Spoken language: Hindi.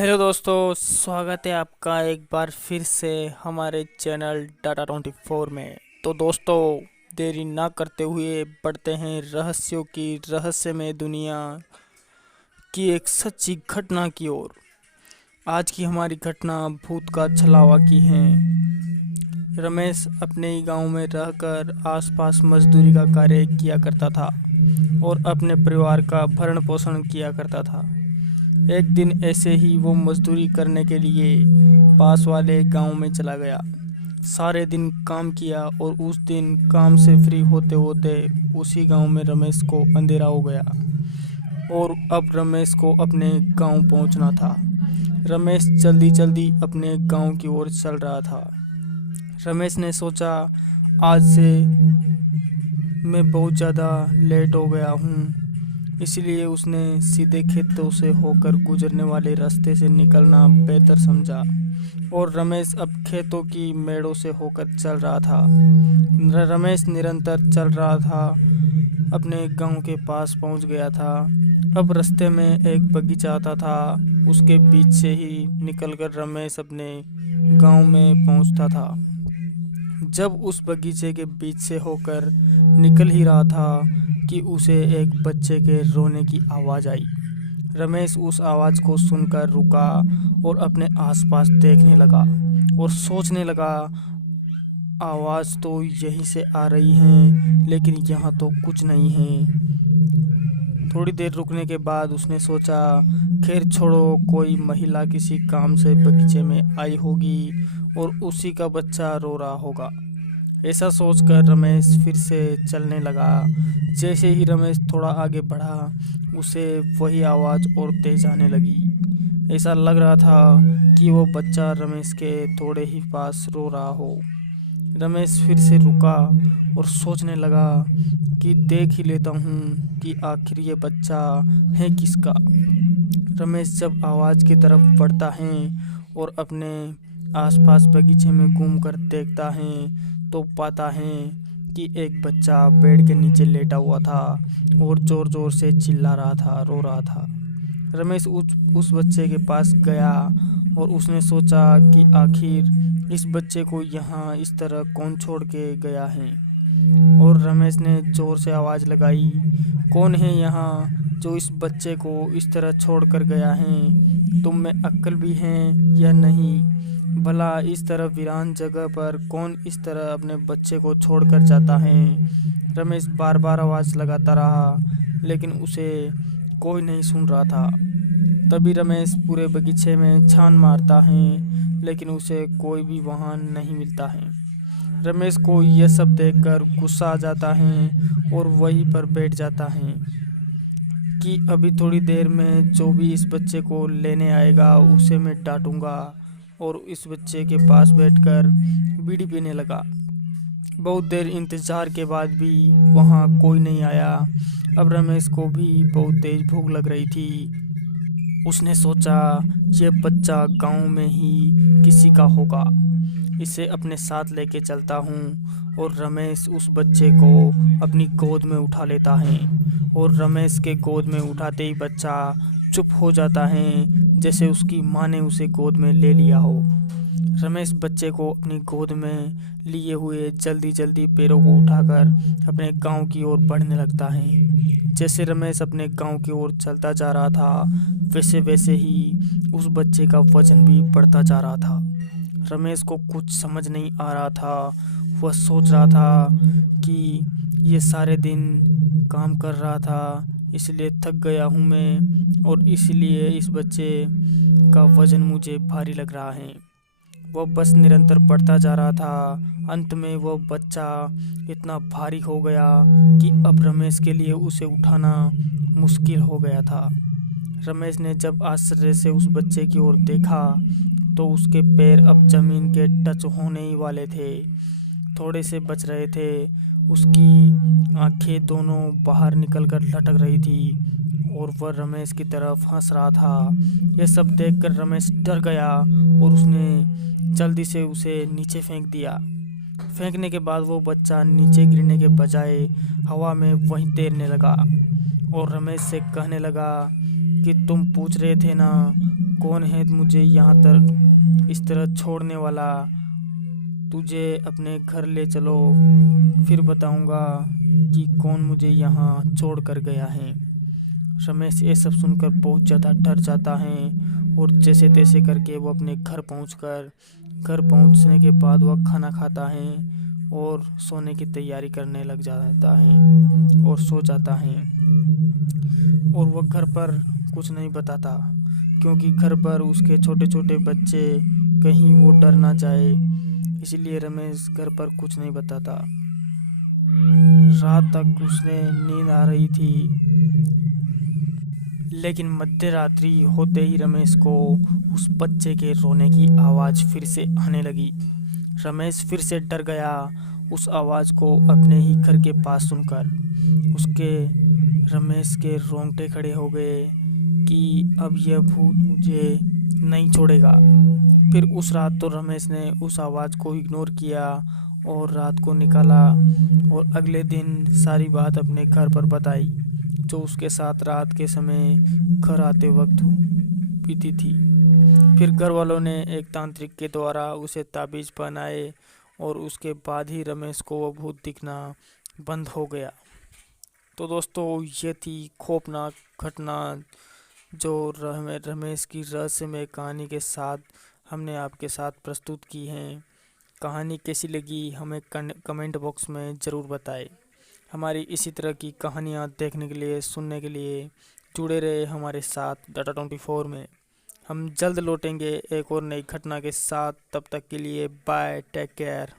हेलो दोस्तों, स्वागत है आपका एक बार फिर से हमारे चैनल डाटा 24 में। तो दोस्तों, देरी ना करते हुए बढ़ते हैं रहस्यों की रहस्यमय दुनिया की एक सच्ची घटना की ओर। आज की हमारी घटना भूत का छलावा की है। रमेश अपने ही गांव में रहकर आसपास मजदूरी का कार्य किया करता था और अपने परिवार का भरण पोषण किया करता था। एक दिन ऐसे ही वो मजदूरी करने के लिए पास वाले गांव में चला गया। सारे दिन काम किया और उस दिन काम से फ्री होते होते उसी गांव में रमेश को अंधेरा हो गया और अब रमेश को अपने गांव पहुंचना था। रमेश जल्दी जल्दी अपने गांव की ओर चल रहा था। रमेश ने सोचा, आज से मैं बहुत ज़्यादा लेट हो गया हूँ, इसलिए उसने सीधे खेतों से होकर गुजरने वाले रास्ते से निकलना बेहतर समझा और रमेश अब खेतों की मेड़ों से होकर चल रहा था। रमेश निरंतर चल रहा था, अपने गांव के पास पहुंच गया था। अब रास्ते में एक बगीचा आता था, उसके बीच से ही निकलकर रमेश अपने गांव में पहुंचता था। जब उस बगीचे के बीच से होकर निकल ही रहा था कि उसे एक बच्चे के रोने की आवाज़ आई। रमेश उस आवाज़ को सुनकर रुका और अपने आसपास देखने लगा और सोचने लगा, आवाज़ तो यहीं से आ रही है, लेकिन यहाँ तो कुछ नहीं है। थोड़ी देर रुकने के बाद उसने सोचा, खैर छोड़ो, कोई महिला किसी काम से बगीचे में आई होगी और उसी का बच्चा रो रहा होगा। ऐसा सोचकर रमेश फिर से चलने लगा। जैसे ही रमेश थोड़ा आगे बढ़ा, उसे वही आवाज़ और तेज आने लगी। ऐसा लग रहा था कि वो बच्चा रमेश के थोड़े ही पास रो रहा हो। रमेश फिर से रुका और सोचने लगा कि देख ही लेता हूँ कि आखिर ये बच्चा है किसका। रमेश जब आवाज़ की तरफ बढ़ता है और अपने आसपास बगीचे में घूमकर देखता है तो पाता है कि एक बच्चा पेड़ के नीचे लेटा हुआ था और ज़ोर ज़ोर से चिल्ला रहा था, रो रहा था। रमेश उस बच्चे के पास गया और उसने सोचा कि आखिर इस बच्चे को यहाँ इस तरह कौन छोड़ के गया है। और रमेश ने ज़ोर से आवाज़ लगाई, कौन है यहाँ जो इस बच्चे को इस तरह छोड़ कर गया है? तुम में अक्ल भी है या नहीं? भला इस तरह वीरान जगह पर कौन इस तरह अपने बच्चे को छोड़कर जाता है? रमेश बार बार आवाज़ लगाता रहा, लेकिन उसे कोई नहीं सुन रहा था। तभी रमेश पूरे बगीचे में छान मारता है, लेकिन उसे कोई भी वहाँ नहीं मिलता है। रमेश को यह सब देखकर गुस्सा आ जाता है और वहीं पर बैठ जाता है कि अभी थोड़ी देर में जो भी इस बच्चे को लेने आएगा उसे मैं डांटूंगा। और इस बच्चे के पास बैठकर बीड़ी पीने लगा। बहुत देर इंतज़ार के बाद भी वहाँ कोई नहीं आया। अब रमेश को भी बहुत तेज भूख लग रही थी। उसने सोचा, ये बच्चा गांव में ही किसी का होगा, इसे अपने साथ लेके चलता हूँ। और रमेश उस बच्चे को अपनी गोद में उठा लेता है और रमेश के गोद में उठाते ही बच्चा चुप हो जाता है, जैसे उसकी माँ ने उसे गोद में ले लिया हो। रमेश बच्चे को अपनी गोद में लिए हुए जल्दी जल्दी पैरों को उठाकर अपने गांव की ओर बढ़ने लगता है। जैसे रमेश अपने गांव की ओर चलता जा रहा था, वैसे वैसे ही उस बच्चे का वजन भी बढ़ता जा रहा था। रमेश को कुछ समझ नहीं आ रहा था। वह सोच रहा था कि ये सारे दिन काम कर रहा था, इसलिए थक गया हूँ मैं, और इसलिए इस बच्चे का वज़न मुझे भारी लग रहा है। वह बस निरंतर बढ़ता जा रहा था। अंत में वह बच्चा इतना भारी हो गया कि अब रमेश के लिए उसे उठाना मुश्किल हो गया था। रमेश ने जब आश्चर्य से उस बच्चे की ओर देखा तो उसके पैर अब ज़मीन के टच होने ही वाले थे, थोड़े से बच रहे थे। उसकी आंखें दोनों बाहर निकलकर लटक रही थी और वह रमेश की तरफ हंस रहा था। यह सब देखकर रमेश डर गया और उसने जल्दी से उसे नीचे फेंक दिया। फेंकने के बाद वो बच्चा नीचे गिरने के बजाय हवा में वहीं तैरने लगा और रमेश से कहने लगा, कि तुम पूछ रहे थे ना कौन है मुझे यहाँ तक इस तरह छोड़ने वाला, तुझे अपने घर ले चलो, फिर बताऊंगा कि कौन मुझे यहाँ छोड़ कर गया है। रमेश ये सब सुनकर बहुत ज़्यादा डर जाता है और जैसे तैसे करके वो अपने घर पहुंचने के बाद वह खाना खाता है और सोने की तैयारी करने लग जाता है और सो जाता है। और वह घर पर कुछ नहीं बताता, क्योंकि घर पर उसके छोटे छोटे बच्चे कहीं वो डर ना जाए, इसलिए रमेश घर पर कुछ नहीं बताता। रात तक उसने नींद आ रही थी, लेकिन मध्य रात्रि होते ही रमेश को उस बच्चे के रोने की आवाज़ फिर से आने लगी। रमेश फिर से डर गया उस आवाज़ को अपने ही घर के पास सुनकर। उसके रमेश के रोंगटे खड़े हो गए कि अब यह भूत मुझे नहीं छोड़ेगा। फिर उस रात तो रमेश ने उस आवाज़ को इग्नोर किया और रात को निकाला और अगले दिन सारी बात अपने घर पर बताई, जो उसके साथ रात के समय घर आते वक्त बीती थी। फिर घर वालों ने एक तांत्रिक के द्वारा उसे ताबीज़ पहनाए और उसके बाद ही रमेश को वो भूत दिखना बंद हो गया। तो दोस्तों, ये थी खौफनाक घटना जो रमेश की रहस्यमय कहानी के साथ हमने आपके साथ प्रस्तुत की है। कहानी कैसी लगी हमें कमेंट बॉक्स में ज़रूर बताएं। हमारी इसी तरह की कहानियाँ देखने के लिए, सुनने के लिए जुड़े रहे हमारे साथ डाटा24 में। हम जल्द लौटेंगे एक और नई घटना के साथ। तब तक के लिए बाय, टेक केयर।